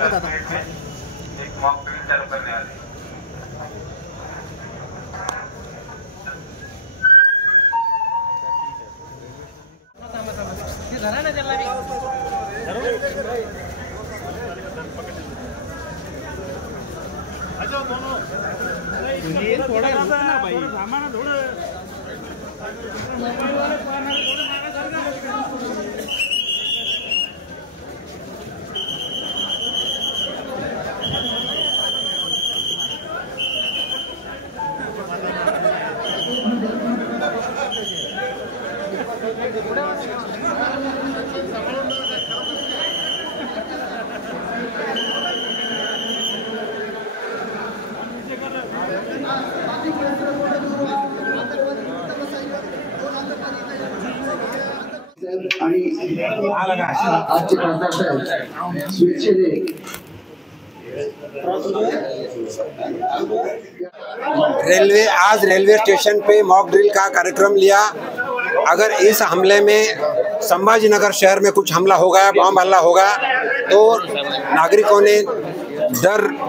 एक mock drill चालू करने आले। आजचे खासदार साहेब स्वेच्छेने रेलवे स्टेशन पे मॉक ड्रिल का कार्यक्रम लिया। अगर इस हमले में संभाजीनगर शहर में कुछ हमला हो गया, बम हमला होगा, तो नागरिकों ने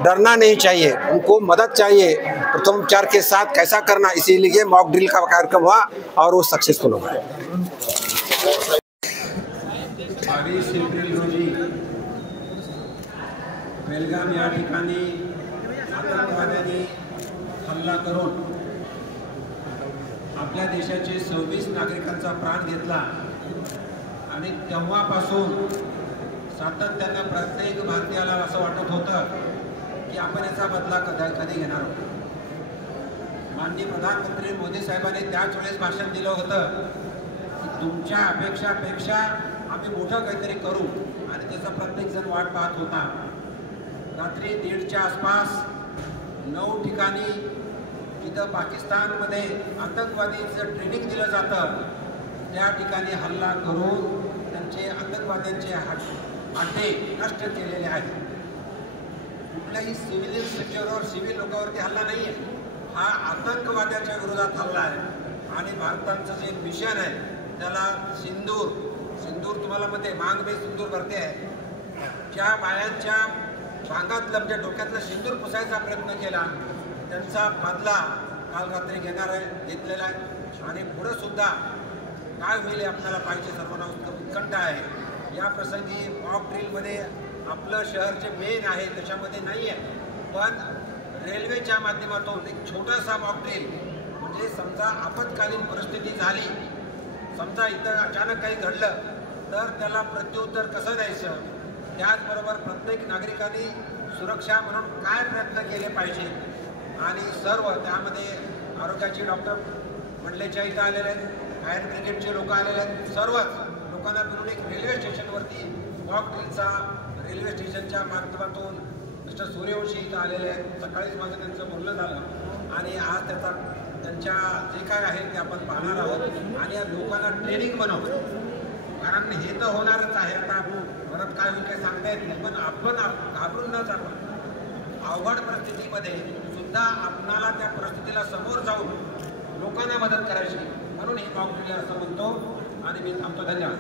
डरना नहीं चाहिए, उनको मदद चाहिए। प्रथम उपचार के साथ कैसा करना, इसीलिए मॉक ड्रिल का कार्यक्रम हुआ और वो सक्सेसफुल हो गया। 22 एप्रिल रोजी बेलगाम या ठिकाणी आतंकवाद्यांनी हल्ला करून आपल्या देशाचे 26 नागरिकांचा प्राण घेतला आणि तेव्हापासून सातत्याने प्रत्येक भारतीयाला असं वाटत होतं की आपण याचा बदला कधी घेणार आहोत। माननीय प्रधानमंत्री मोदी साहेबांनी त्याच वेळेस भाषण दिलं होतं की तुमच्या अपेक्षापेक्षा आम्ही मोठं काहीतरी करू, आणि त्याचा प्रत्येकजण वाट पाहत होता। रात्री 1:30च्या आसपास 9 ठिकाणी जिथं पाकिस्तानमध्ये आतंकवादीचं ट्रेनिंग दिलं जातं त्या ठिकाणी हल्ला करून त्यांचे आतंकवाद्यांचे अड्डे नष्ट केलेले आहेत। कुठल्याही सिव्हिल स्ट्रक्चरवर, सिव्हिल लोकांवरती हल्ला नाही आहे, हा आतंकवाद्याच्या विरोधात हल्ला आहे। आणि भारताचं जे मिशन आहे त्याला सिंदूर तुम्हाला मध्ये मांग में सिंदूर भरते आहे, ज्या बायांच्या भांगातलं म्हणजे डोक्यातलं सिंदूर पुसायचा प्रयत्न केला त्यांचा बदला काल रात्री घेतलेला आहे। आणि पुढे सुद्धा काय होईल आपल्याला पाहिजे, सर्वांना उत्कंठा आहे। या प्रसंगी मॉक ड्रिलमध्ये आपलं शहर जे मेन आहे त्याच्यामध्ये नाही आहे, पण रेल्वेच्या माध्यमातून एक छोटासा मॉक ड्रिल, म्हणजे समजा आपत्कालीन परिस्थिती झाली, समजा इथं अचानक काही घडलं तर त्याला प्रत्युत्तर कसं द्यायचं, त्याचबरोबर प्रत्येक नागरिकांनी सुरक्षा म्हणून काय प्रयत्न केले पाहिजे, आणि सर्व त्यामध्ये आरोग्याचे डॉक्टर मंडलेच्या इथं आलेले आहेत, फायर ब्रिगेडचे लोक आलेले आहेत, सर्वच लोकांना मिळून एक रेल्वे स्टेशनवरती मॉक ड्रिलचा रेल्वे स्टेशनच्या माध्यमातून मिस्टर सूर्यवंशी इथं आलेले आहेत। सकाळीच माझं त्यांचं बोलणं झालं आणि आज त्यांच्या जे काय आहे ते आपण पाहणार आहोत आणि या लोकांना ट्रेनिंग बनवतो, कारण हे तर होणारच आहे। आता परत काय होईल काही सांगता येत नाही, पण आपण घाबरून न जाता अवघड परिस्थितीमध्ये सुद्धा आपणाला त्या परिस्थितीला समोर जाऊन लोकांना मदत करायची, म्हणून ही मॉक ड्रिल असं म्हणतो आणि मी थांबतो। धन्यवाद।